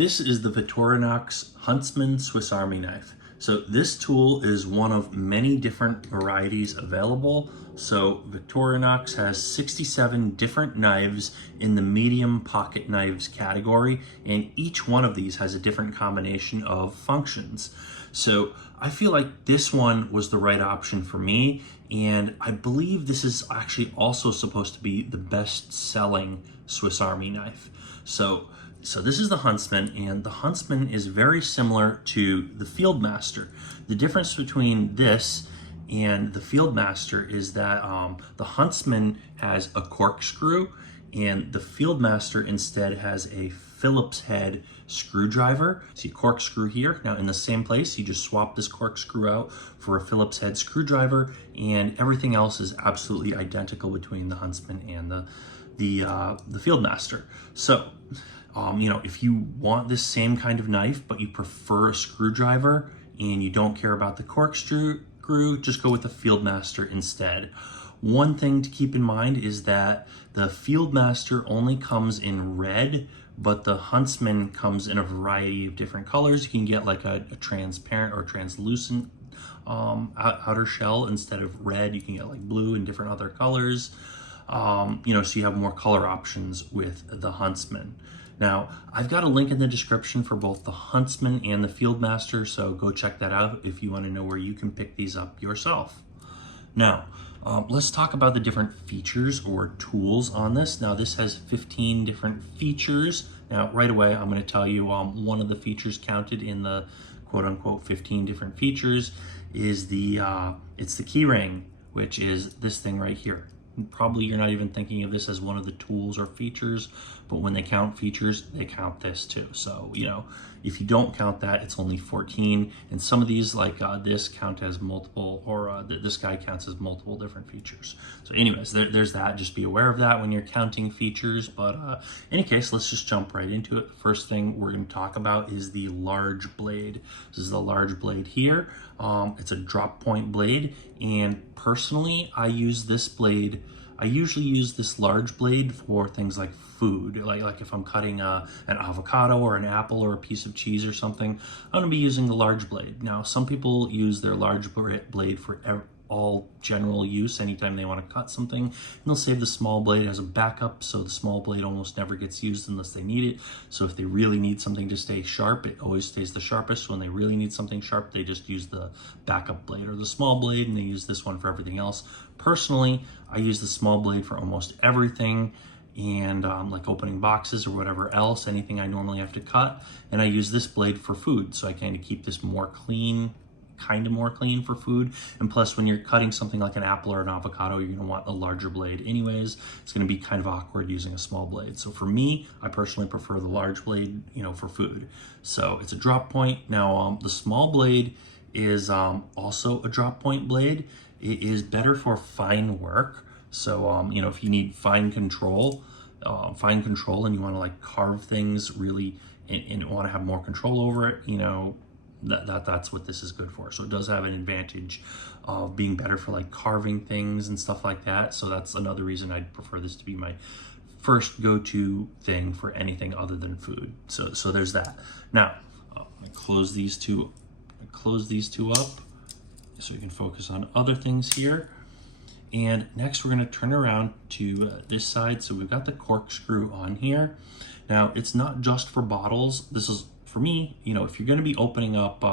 This is the Victorinox Huntsman Swiss Army knife. So this tool is one of many different varieties available. So Victorinox has 67 different knives in the medium pocket knives category, and each one of these has a different combination of functions. So I feel like this one was the right option for me, and I believe this is actually also supposed to be the best-selling Swiss Army knife. So this is the Huntsman, and the Huntsman is very similar to the Fieldmaster. The difference between this and the Fieldmaster is that the Huntsman has a corkscrew, and the Fieldmaster instead has a Phillips head screwdriver. See, corkscrew here. Now in the same place, you just swap this corkscrew out for a Phillips head screwdriver, and everything else is absolutely identical between the Huntsman and the Fieldmaster. So, if you want this same kind of knife, but you prefer a screwdriver and you don't care about the corkscrew, just go with the Fieldmaster instead. One thing to keep in mind is that the Fieldmaster only comes in red, but the Huntsman comes in a variety of different colors. You can get like a transparent or translucent outer shell instead of red. You can get like blue and different other colors. So you have more color options with the Huntsman. Now, I've got a link in the description for both the Huntsman and the Fieldmaster, so go check that out if you want to know where you can pick these up yourself. Now, let's talk about the different features or tools on this. Now, this has 15 different features. Now, right away, I'm going to tell you one of the features counted in the quote-unquote 15 different features is it's the key ring, which is this thing right here. Probably you're not even thinking of this as one of the tools or features, but when they count features, they count this too. So, if you don't count that, it's only 14. And some of these, like this, count as multiple, or this guy counts as multiple different features. So anyways, there's that. Just be aware of that when you're counting features. But in any case, let's just jump right into it. The first thing we're going to talk about is the large blade. This is the large blade here. It's a drop point blade, and personally, I usually use this large blade for things like food, like if I'm cutting an avocado or an apple or a piece of cheese or something, I'm gonna be using the large blade. Now, some people use their large blade for all general use anytime they want to cut something, and they'll save the small blade as a backup, so the small blade almost never gets used unless they need it. So if they really need something to stay sharp, it always stays the sharpest. So when they really need something sharp, they just use the backup blade or the small blade, and they use this one for everything else. Personally, I use the small blade for almost everything, and like opening boxes or whatever else, anything I normally have to cut, and I use this blade for food, so I kind of keep this more clean for food. And plus, when you're cutting something like an apple or an avocado, you're gonna want a larger blade anyways. It's gonna be kind of awkward using a small blade. So for me, I personally prefer the large blade, for food. So it's a drop point. Now, the small blade is also a drop point blade. It is better for fine work. So, if you need fine control and you wanna like carve things really and wanna have more control over it, that's what this is good for. So it does have an advantage of being better for like carving things and stuff like that. So that's another reason I'd prefer this to be my first go-to thing for anything other than food. So there's that. Now, I'm gonna close these two up so we can focus on other things here. And next we're gonna turn around to this side. So we've got the corkscrew on here. Now, it's not just for bottles. This is, for me, if you're gonna be opening up,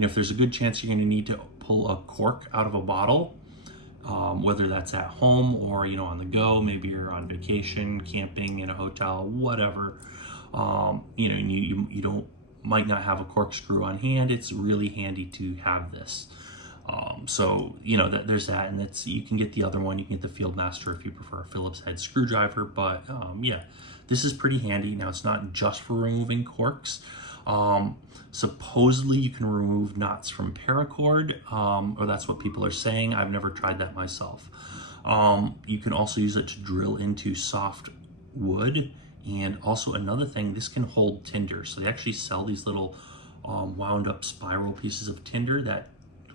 if there's a good chance you're gonna need to pull a cork out of a bottle, whether that's at home or, on the go, maybe you're on vacation, camping, in a hotel, whatever, you might not have a corkscrew on hand, it's really handy to have this. There's that, and you can get the other one, you can get the Fieldmaster if you prefer a Phillips head screwdriver, but this is pretty handy. Now, it's not just for removing corks. Supposedly you can remove knots from paracord, or that's what people are saying. I've never tried that myself. You can also use it to drill into soft wood, and also another thing, this can hold tinder. So they actually sell these little wound up spiral pieces of tinder that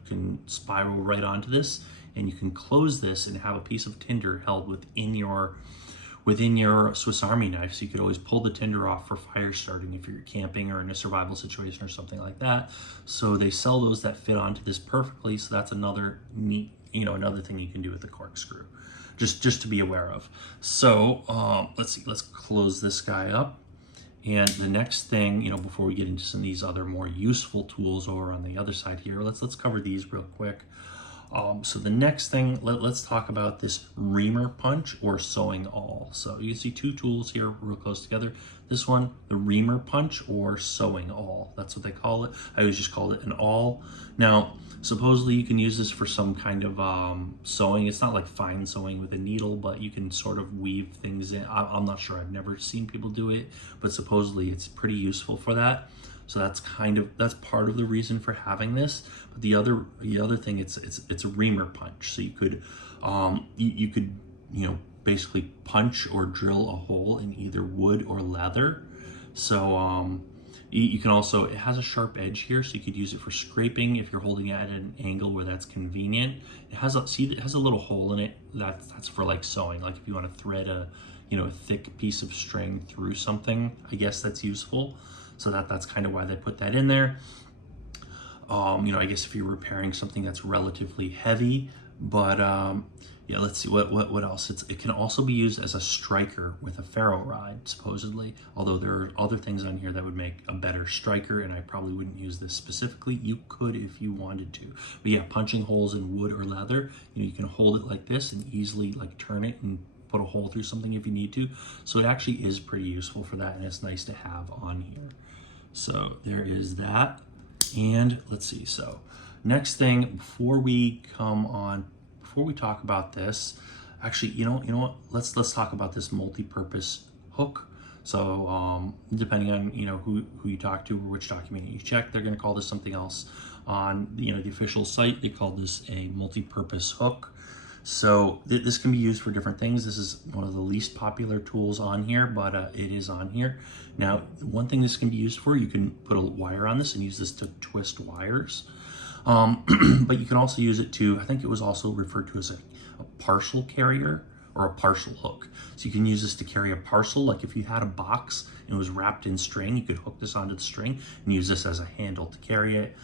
can spiral right onto this, and you can close this and have a piece of tinder held within your within your Swiss Army knife, so you could always pull the tinder off for fire starting if you're camping or in a survival situation or something like that. So they sell those that fit onto this perfectly, so that's another neat, another thing you can do with the corkscrew, just to be aware of. So let's see, let's close this guy up. And the next thing, before we get into some of these other more useful tools over on the other side here, let's cover these real quick. So the next thing, let's talk about this reamer punch or sewing awl. So you see two tools here real close together. This one, the reamer punch or sewing awl. That's what they call it. I always just called it an awl. Now, supposedly you can use this for some kind of sewing. It's not like fine sewing with a needle, but you can sort of weave things in. I'm not sure. I've never seen people do it, but supposedly it's pretty useful for that. So that's part of the reason for having this. But the other thing, it's a reamer punch. So you could you could basically punch or drill a hole in either wood or leather. So you can also, it has a sharp edge here, so you could use it for scraping if you're holding it at an angle where that's convenient. It has a little hole in it. That's for like sewing. Like if you want to thread a thick piece of string through something, I guess that's useful. So that's kind of why they put that in there. I guess if you're repairing something that's relatively heavy, but yeah, let's see what else. It can also be used as a striker with a ferro rod, supposedly. Although there are other things on here that would make a better striker, and I probably wouldn't use this specifically. You could if you wanted to. But yeah, punching holes in wood or leather, you can hold it like this and easily like turn it and put a hole through something if you need to. So it actually is pretty useful for that, and it's nice to have on here. So there is that. And let's see, so next thing, before we talk about this, actually, you know what, let's talk about this multi-purpose hook. So depending on who you talk to or which document you check, they're going to call this something else. On the official site, they call this a multi-purpose hook. So this can be used for different things. This is one of the least popular tools on here, but it is on here. Now, one thing this can be used for, you can put a wire on this and use this to twist wires. But you can also use it to, I think it was also referred to as a parcel carrier or a parcel hook. So you can use this to carry a parcel. Like if you had a box and it was wrapped in string, you could hook this onto the string and use this as a handle to carry it.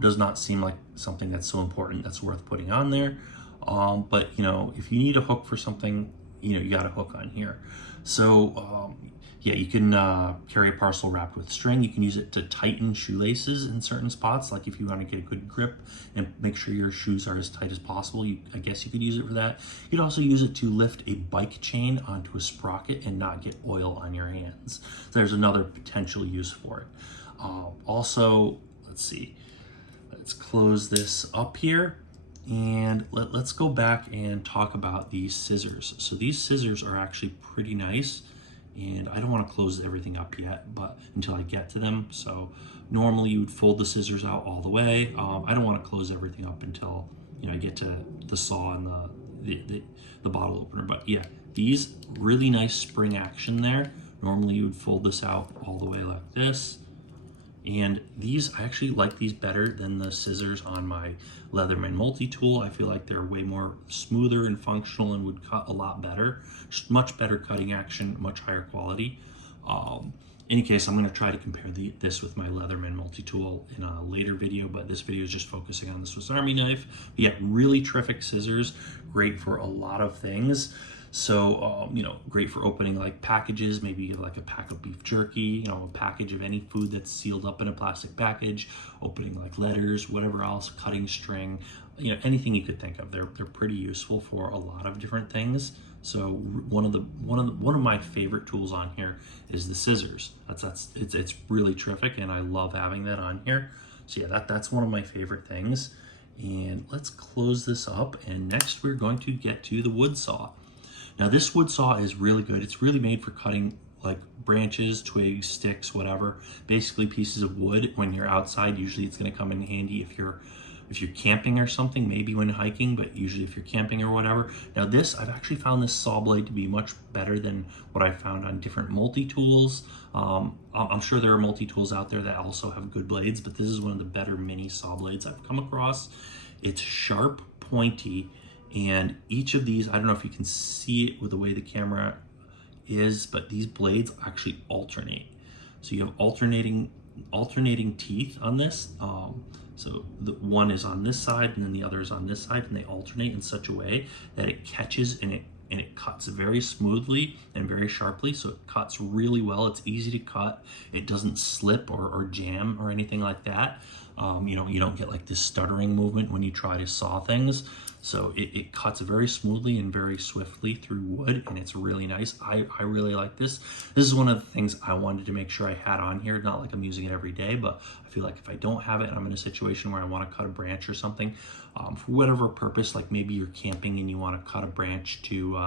Does not seem like something that's so important that's worth putting on there. But if you need a hook for something, you got a hook on here. So yeah, you can carry a parcel wrapped with string. You can use it to tighten shoelaces in certain spots, like if you want to get a good grip and make sure your shoes are as tight as possible. I guess you could use it for that. You'd also use it to lift a bike chain onto a sprocket and not get oil on your hands. So there's another potential use for it. Also, let's see, let's close this up here. And let's go back and talk about these scissors. So these scissors are actually pretty nice, and I don't want to close everything up yet, but until I get to them. So normally you would fold the scissors out all the way. I don't want to close everything up until I get to the saw and the bottle opener. But yeah, these really nice spring action there. Normally you would fold this out all the way like this. And these, I actually like these better than the scissors on my Leatherman multi-tool. I feel like they're way more smoother and functional and would cut a lot better. Much better cutting action, much higher quality. In any case, I'm going to try to compare this with my Leatherman multi-tool in a later video, but this video is just focusing on the Swiss Army knife. But yeah, really terrific scissors, great for a lot of things. So, great for opening like packages. Maybe you get like a pack of beef jerky, a package of any food that's sealed up in a plastic package, opening like letters, whatever else, cutting string, anything you could think of. They're pretty useful for a lot of different things. So one of my favorite tools on here is the scissors. It's really terrific, and I love having that on here. So yeah, that's one of my favorite things. And let's close this up, and next we're going to get to the wood saw. Now this wood saw is really good. It's really made for cutting like branches, twigs, sticks, whatever, basically pieces of wood. When you're outside, usually it's going to come in handy if you're camping or something, maybe when hiking, but usually if you're camping or whatever. Now this, I've actually found this saw blade to be much better than what I found on different multi-tools. I'm sure there are multi-tools out there that also have good blades, but this is one of the better mini saw blades I've come across. It's sharp, pointy, and each of these, I don't know if you can see it with the way the camera is, but these blades actually alternate. So you have alternating teeth on this. So the one is on this side and then the other is on this side, and they alternate in such a way that it catches and it cuts very smoothly and very sharply. So it cuts really well. It's easy to cut. It doesn't slip or jam or anything like that. You don't get like this stuttering movement when you try to saw things. So it cuts very smoothly and very swiftly through wood, and it's really nice. I really like this. This is one of the things I wanted to make sure I had on here. Not like I'm using it every day, but I feel like if I don't have it and I'm in a situation where I want to cut a branch or something, for whatever purpose, like maybe you're camping and you want to cut a branch to,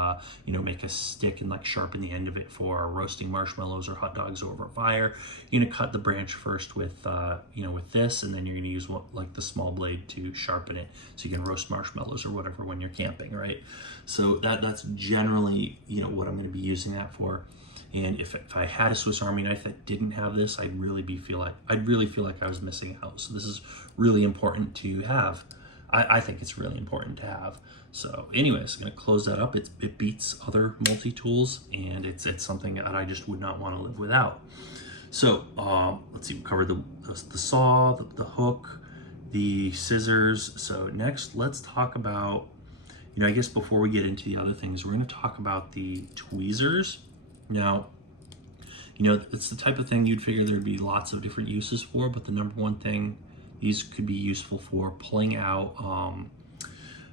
make a stick and like sharpen the end of it for roasting marshmallows or hot dogs over a fire. You're gonna cut the branch first with, with this, and then you're gonna use like the small blade to sharpen it so you can roast marshmallows or whatever when you're camping, right? So that's generally, what I'm gonna be using that for. And if I had a Swiss Army knife that didn't have this, I'd really feel like I was missing out. So this is really important to have. I think it's really important to have. So anyways, I'm gonna close that up. It beats other multi-tools, and it's something that I just would not want to live without. So let's see, we covered the saw, the hook, the scissors. So next, let's talk about, I guess before we get into the other things, we're gonna talk about the tweezers. Now, it's the type of thing you'd figure there'd be lots of different uses for, but the number one thing these could be useful for pulling out,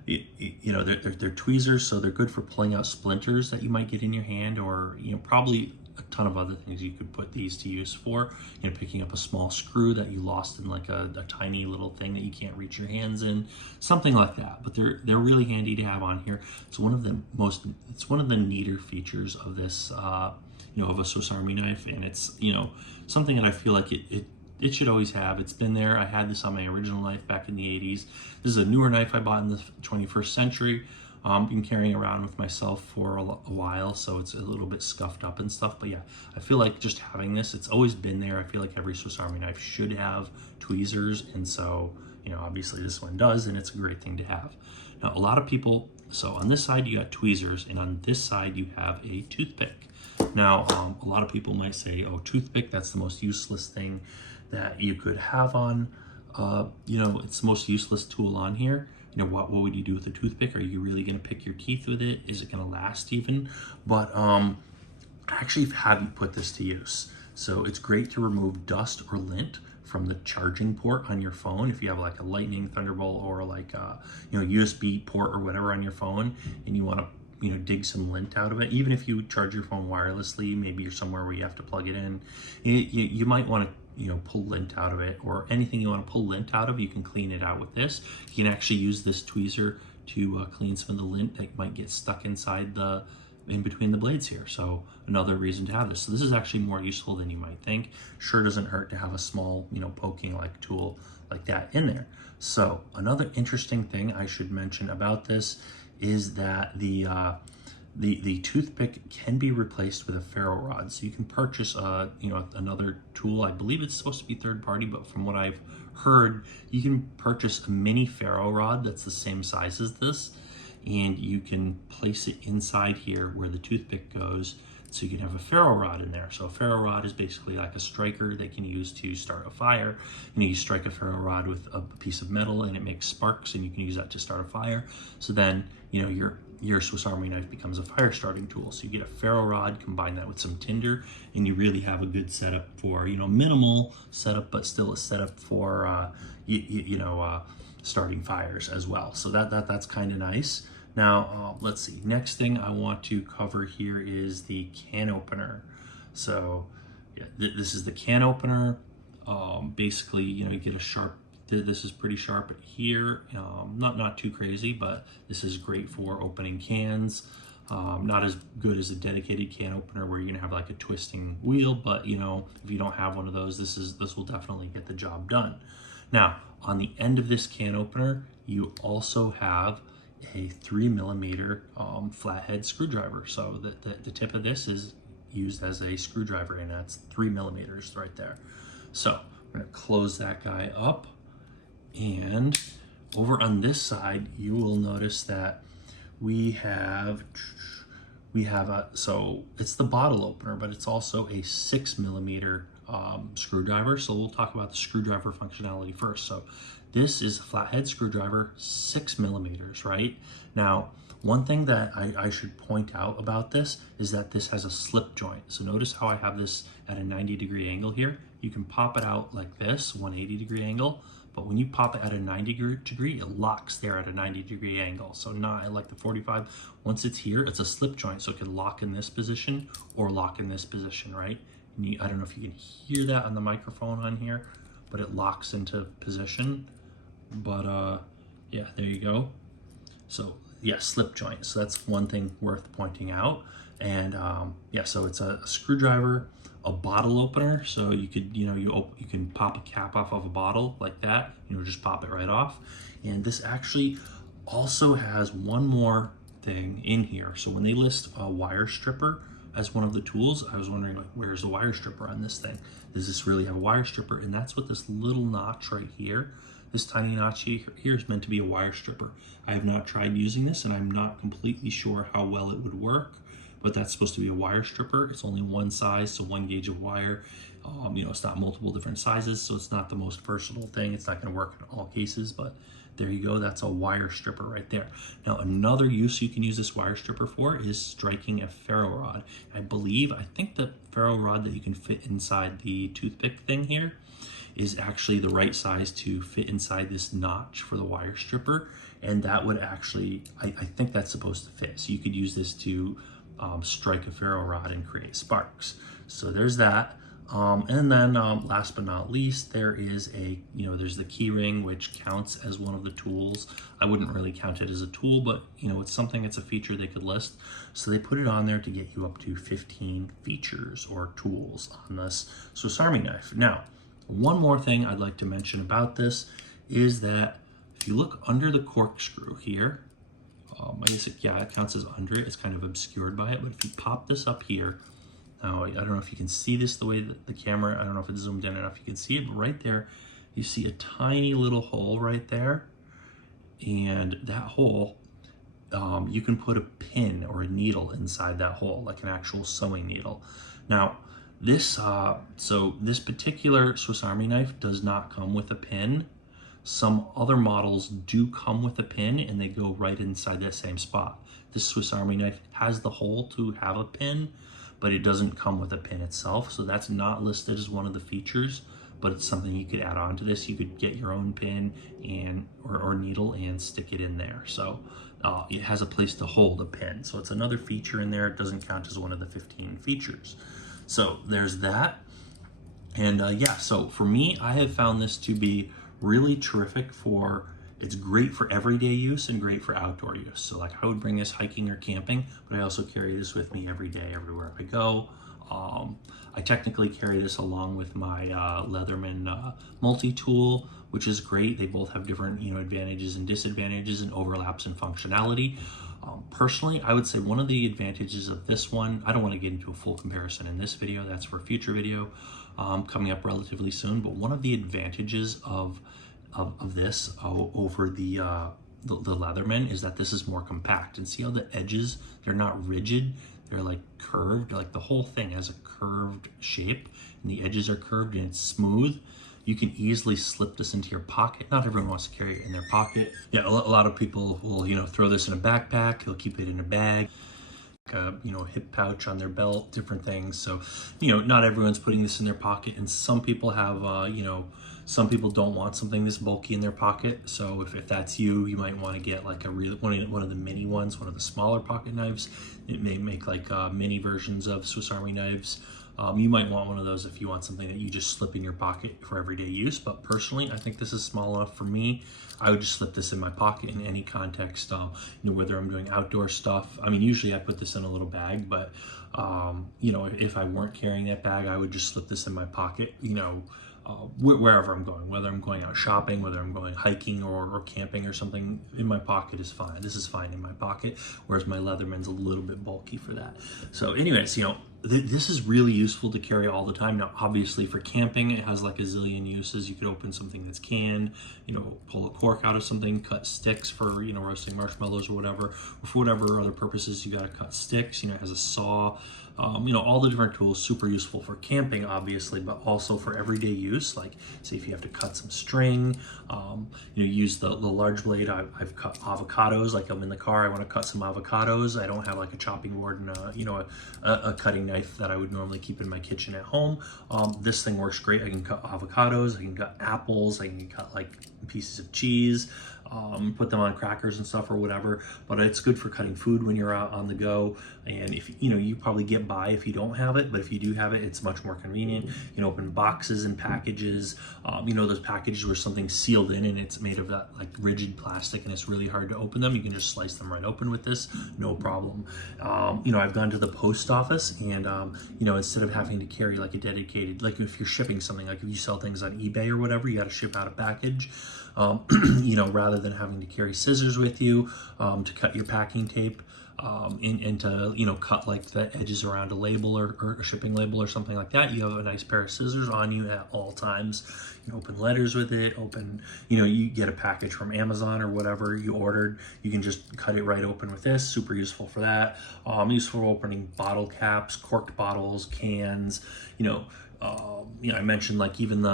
they're tweezers, so they're good for pulling out splinters that you might get in your hand, or, probably a ton of other things you could put these to use for, picking up a small screw that you lost in like a tiny little thing that you can't reach your hands in, something like that. But they're really handy to have on here. It's one of the neater features of this, of a Swiss Army knife, and it's, something that I feel like it should always have. It's been there. I had this on my original knife back in the 80s. This is a newer knife I bought in the 21st century. Been carrying around with myself for a while, so it's a little bit scuffed up and stuff. But yeah, I feel like just having this, it's always been there. I feel like every Swiss Army knife should have tweezers, and so, obviously this one does, and it's a great thing to have. Now, a lot of people, so on this side you got tweezers, and on this side you have a toothpick. Now, a lot of people might say, oh, toothpick, that's the most useless thing that you could have on, it's the most useless tool on here. What would you do with a toothpick? Are you really going to pick your teeth with it? Is it going to last even? But I actually have you put this to use. So it's great to remove dust or lint from the charging port on your phone. If you have like a Lightning, Thunderbolt, or like a USB port or whatever on your phone, and you want to dig some lint out of it. Even if you charge your phone wirelessly, maybe you're somewhere where you have to plug it in, you might want to pull lint out of it, or anything you want to pull lint out of, you can clean it out with this. You can actually use this tweezer to clean some of the lint that might get stuck in between the blades here. So another reason to have this. So this is actually more useful than you might think. Sure doesn't hurt to have a small, poking like tool like that in there. So another interesting thing I should mention about this is that the toothpick can be replaced with a ferro rod. So you can purchase another tool. I believe it's supposed to be third party, but from what I've heard, you can purchase a mini ferro rod that's the same size as this, and you can place it inside here where the toothpick goes, so you can have a ferro rod in there. So a ferro rod is basically like a striker they can use to start a fire. You strike a ferro rod with a piece of metal and it makes sparks, and you can use that to start a fire. So then, your Swiss Army knife becomes a fire starting tool. So you get a ferro rod, combine that with some tinder, and you really have a good setup for, minimal setup, but still a setup for, starting fires as well. So that's kind of nice. Now, let's see. Next thing I want to cover here is the can opener. So yeah, this is the can opener. Basically, you get a sharp, this is pretty sharp here. Not too crazy, but this is great for opening cans. Not as good as a dedicated can opener where you're gonna have like a twisting wheel, but if you don't have one of those, this will definitely get the job done. Now, on the end of this can opener, you also have a 3mm flathead screwdriver. So the tip of this is used as a screwdriver, and that's 3mm right there. So I'm gonna close that guy up, and over on this side, you will notice that we have we have so it's the bottle opener, but it's also a 6 millimeter screwdriver. So we'll talk about the screwdriver functionality first. So this is a flathead screwdriver, 6 millimeters, right? Now, one thing that I should point out about this is that this has a slip joint. So notice how I have this at a 90-degree angle here. You can pop it out like this, 180-degree angle, but when you pop it at a 90-degree, it locks there at a 90-degree angle. So not like the 45. Once it's here, it's a slip joint, so it can lock in this position or lock in this position, right? And I don't know if you can hear that on the microphone on here, but it locks into position. But yeah, there you go. So yeah, slip joint. So that's one thing worth pointing out. And yeah, so it's a screwdriver, a bottle opener. So you could, you can pop a cap off of a bottle like that, just pop it right off. And this actually also has one more thing in here. So when they list a wire stripper as one of the tools, I was wondering, like, where's the wire stripper on this thing? Does this really have a wire stripper? And that's what this little notch right here, this tiny notch here is meant to be a wire stripper. I have not tried using this, and I'm not completely sure how well it would work, but that's supposed to be a wire stripper. It's only one size, so 1 gauge of wire. It's not multiple different sizes, so it's not the most versatile thing. It's not going to work in all cases, but there you go. That's a wire stripper right there. Now, another use you can use this wire stripper for is striking a ferro rod. I think the ferro rod that you can fit inside the toothpick thing here is actually the right size to fit inside this notch for the wire stripper. And that would actually, I think that's supposed to fit. So you could use this to strike a ferro rod and create sparks. So there's that. And then last but not least, there is there's the key ring, which counts as one of the tools. I wouldn't really count it as a tool, but it's something, it's a feature they could list. So they put it on there to get you up to 15 features or tools on this Swiss Army knife. Now, one more thing I'd like to mention about this is that if you look under the corkscrew here, I guess it counts as under it. It's kind of obscured by it, but if you pop this up here, now I don't know if you can see this the way that the camera, I don't know if it's zoomed in enough, you can see it, but right there, you see a tiny little hole right there, and that hole, you can put a pin or a needle inside that hole, like an actual sewing needle. Now, this particular Swiss Army knife does not come with a pin. Some other models do come with a pin, and they go right inside that same spot. This Swiss Army knife has the hole to have a pin, but it doesn't come with a pin itself. So that's not listed as one of the features, but it's something you could add on to this. You could get your own pin or needle and stick it in there. So it has a place to hold a pin. So it's another feature in there. It doesn't count as one of the 15 features. So there's that. And yeah, so for me, I have found this to be really terrific it's great for everyday use and great for outdoor use. So like I would bring this hiking or camping, but I also carry this with me every day, everywhere I go. I technically carry this along with my Leatherman multi-tool, which is great. They both have different advantages and disadvantages and overlaps in functionality. Personally, I would say one of the advantages of this one, I don't want to get into a full comparison in this video, that's for a future video coming up relatively soon, but one of the advantages of this over the Leatherman is that this is more compact. And see how the edges, they're not rigid, they're like curved, like the whole thing has a curved shape, and the edges are curved and it's smooth. You can easily slip this into your pocket. Not everyone wants to carry it in their pocket. Yeah, a lot of people will, throw this in a backpack. They'll keep it in a bag, a hip pouch on their belt, different things. So, not everyone's putting this in their pocket. And some people have, some people don't want something this bulky in their pocket. So if that's you, you might want to get like one of the mini ones, one of the smaller pocket knives. It may make like mini versions of Swiss Army knives. You might want one of those if you want something that you just slip in your pocket for everyday use. But personally, I think this is small enough for me. I would just slip this in my pocket in any context, whether I'm doing outdoor stuff. I mean, usually I put this in a little bag, but if I weren't carrying that bag, I would just slip this in my pocket, wherever I'm going, whether I'm going out shopping, whether I'm going hiking or camping or something. In my pocket is fine. This is fine in my pocket, whereas my Leatherman's a little bit bulky for that. So anyways, this is really useful to carry all the time. Now, obviously for camping, it has like a zillion uses. You could open something that's canned, pull a cork out of something, cut sticks for, roasting marshmallows or whatever, or for whatever other purposes you got to cut sticks. It has a saw, all the different tools, super useful for camping, obviously, but also for everyday use. Like, say if you have to cut some string, use the large blade. I've cut avocados, like I'm in the car, I want to cut some avocados. I don't have like a chopping board and a cutting knife that I would normally keep in my kitchen at home. This thing works great. I can cut avocados, I can cut apples, I can cut like pieces of cheese, put them on crackers and stuff or whatever, but it's good for cutting food when you're out on the go. And if you probably get by if you don't have it, but if you do have it, it's much more convenient. You can open boxes and packages, those packages where something's sealed in and it's made of that like rigid plastic and it's really hard to open them. You can just slice them right open with this, no problem. I've gone to the post office and instead of having to carry like a dedicated, like if you're shipping something, like if you sell things on eBay or whatever, you got to ship out a package. Rather than having to carry scissors with you to cut your packing tape and to cut like the edges around a label or a shipping label or something like that, you have a nice pair of scissors on you at all times. You open letters with it, you get a package from Amazon or whatever you ordered, you can just cut it right open with this. Super useful for that. Useful for opening bottle caps, corked bottles, cans, I mentioned like even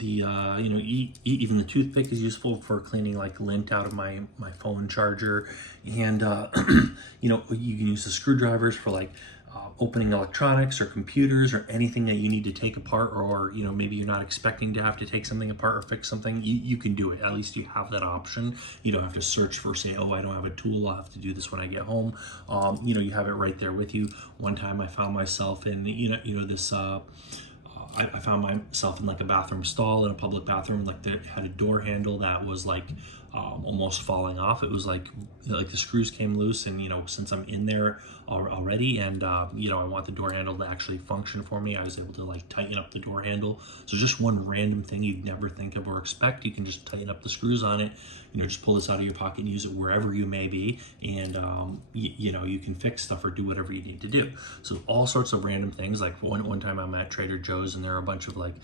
even the toothpick is useful for cleaning like lint out of my phone charger, and you can use the screwdrivers for like opening electronics or computers or anything that you need to take apart, or maybe you're not expecting to have to take something apart or fix something. You can do it. At least you have that option. You don't have to search for, say, oh, I don't have a tool, I'll have to do this when I get home. You have it right there with you. One time I found myself in this I found myself in like a bathroom stall in a public bathroom, like that had a door handle that was like almost falling off. It was like the screws came loose, and since I'm in there already and I want the door handle to actually function for me, I was able to like tighten up the door handle. So just one random thing you'd never think of or expect, you can just tighten up the screws on it, just pull this out of your pocket and use it wherever you may be, and you can fix stuff or do whatever you need to do. So all sorts of random things. Like one time I'm at Trader Joe's and there are a bunch of like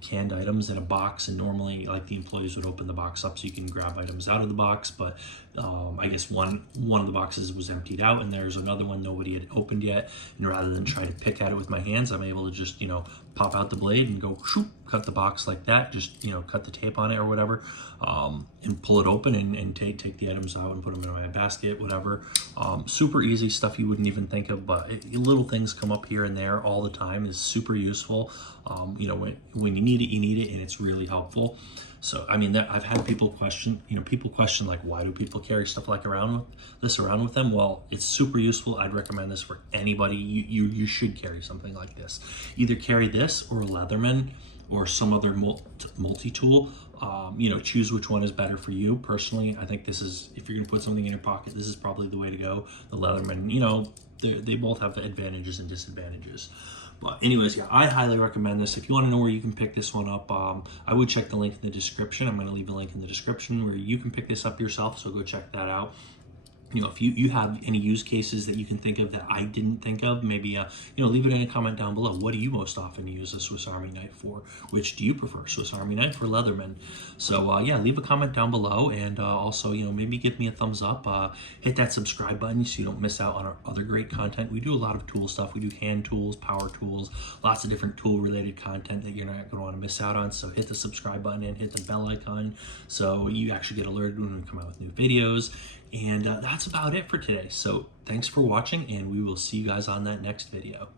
canned items in a box, and normally like the employees would open the box up so you can grab items out of the box, but I guess one of the boxes was emptied out and there's another one nobody had opened yet, and rather than try to pick at it with my hands, I'm able to just pop out the blade and go shoop, cut the box like that, just cut the tape on it or whatever, and pull it open and take the items out and put them in my basket, whatever. Super easy stuff you wouldn't even think of, but little things come up here and there all the time. Is super useful. When you need it, and it's really helpful. So I mean, I've had people question like, why do people carry stuff like around with them? Well, it's super useful. I'd recommend this for anybody. You should carry something like this. Either carry this or a Leatherman or some other multi-tool. Choose which one is better for you. Personally, I think this is, if you're gonna put something in your pocket, this is probably the way to go. The Leatherman, they both have the advantages and disadvantages. But anyways, yeah, I highly recommend this. If you want to know where you can pick this one up, I would check the link in the description. I'm going to leave a link in the description where you can pick this up yourself, so go check that out. If you have any use cases that you can think of that I didn't think of, maybe, leave it in a comment down below. What do you most often use a Swiss Army knife for? Which do you prefer, Swiss Army knife or Leatherman? So, yeah, leave a comment down below, and also, maybe give me a thumbs up. Hit that subscribe button so you don't miss out on our other great content. We do a lot of tool stuff. We do hand tools, power tools, lots of different tool-related content that you're not going to want to miss out on. So hit the subscribe button and hit the bell icon so you actually get alerted when we come out with new videos. And that's about it for today. So thanks for watching, and we will see you guys on that next video.